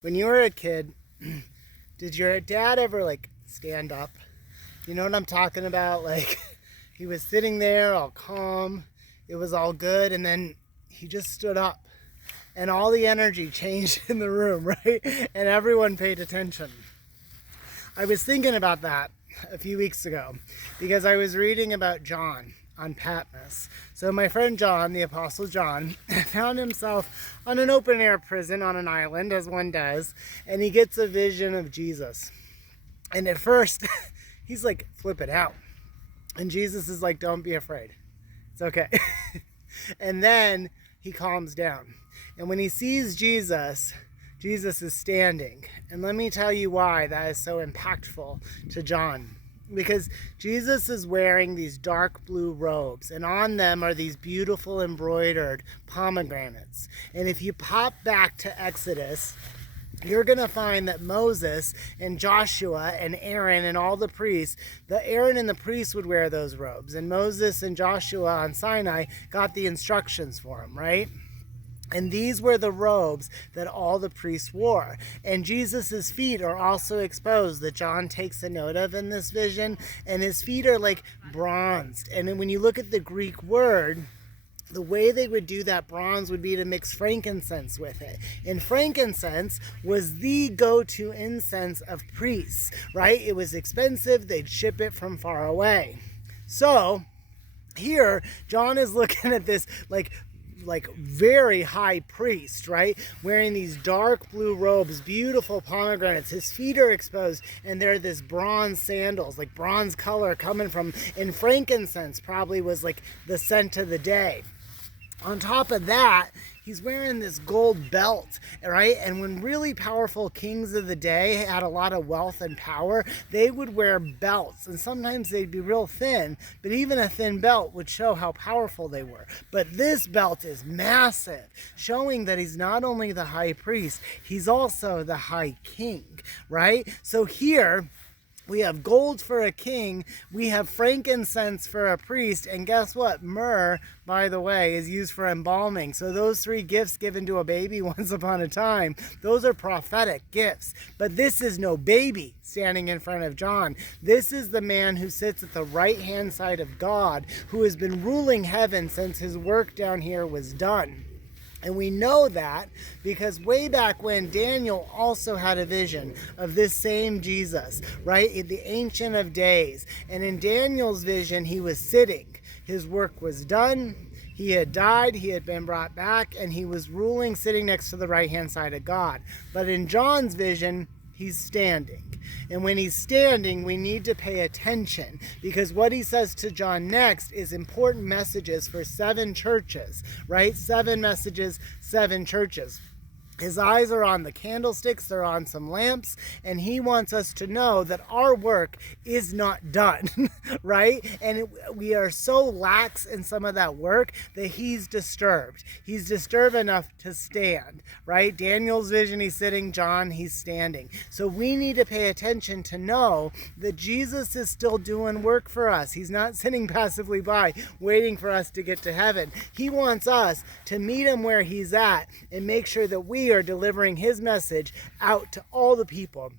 When you were a kid, did your dad ever stand up? You know what I'm talking about? He was sitting there all calm, it was all good, and then he just stood up and all the energy changed in the room, right? And everyone paid attention. I was thinking about that a few weeks ago because I was reading about John on Patmos. So my friend John, the Apostle John, found himself on an open air prison on an island, as one does, and he gets a vision of Jesus. And at first, he's like flipping out. And Jesus is like, don't be afraid. It's okay. And then he calms down. And when he sees Jesus, Jesus is standing. And let me tell you why that is so impactful to John. Because Jesus is wearing these dark blue robes, and on them are these beautiful embroidered pomegranates. And if you pop back to Exodus, you're going to find that Moses and Joshua and Aaron and all the priests, Aaron and the priests would wear those robes. And Moses and Joshua on Sinai got the instructions for them, right? And these were the robes that all the priests wore. And Jesus's feet are also exposed, that John takes a note of in this vision. And his feet are like bronzed. And when you look at the Greek word, the way they would do that bronze would be to mix frankincense with it. And frankincense was the go-to incense of priests, right? It was expensive. They'd ship it from far away. So here, John is looking at this like very high priest, right? Wearing these dark blue robes, beautiful pomegranates. His feet are exposed, and they're this bronze sandals, like bronze color coming from, and frankincense probably was like the scent of the day. On top of that, he's wearing this gold belt, right? And when really powerful kings of the day had a lot of wealth and power, they would wear belts. And sometimes they'd be real thin, but even a thin belt would show how powerful they were. But this belt is massive, showing that he's not only the high priest, he's also the high king, right? So here, we have gold for a king, we have frankincense for a priest, and guess what? Myrrh, by the way, is used for embalming. So those three gifts given to a baby once upon a time, those are prophetic gifts. But this is no baby standing in front of John. This is the man who sits at the right-hand side of God, who has been ruling heaven since his work down here was done. And we know that because way back when, Daniel also had a vision of this same Jesus, right? In the Ancient of Days. And in Daniel's vision, he was sitting. His work was done. He had died. He had been brought back. And he was ruling, sitting next to the right-hand side of God. But in John's vision, he's standing. And when he's standing, we need to pay attention, because what he says to John next is important messages for 7 churches, right? 7 messages, 7 churches. His eyes are on the candlesticks, they're on some lamps, and he wants us to know that our work is not done, right? And we are so lax in some of that work that he's disturbed. He's disturbed enough to stand, right? Daniel's vision, he's sitting, John, he's standing. So we need to pay attention to know that Jesus is still doing work for us. He's not sitting passively by, waiting for us to get to heaven. He wants us to meet him where he's at and make sure that we are delivering his message out to all the people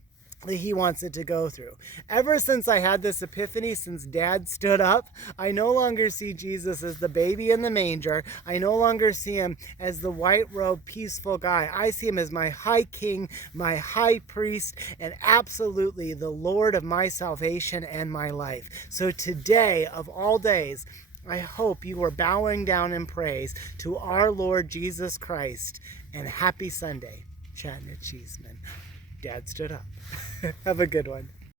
that he wants it to go through. Ever since I had this epiphany, since Dad stood up, I no longer see Jesus as the baby in the manger. I no longer see him as the white-robed, peaceful guy. I see him as my high king, my high priest, and absolutely the Lord of my salvation and my life. So today, of all days, I hope you are bowing down in praise to our Lord Jesus Christ. And happy Sunday, chatting at Cheesman. Dad stood up. Have a good one.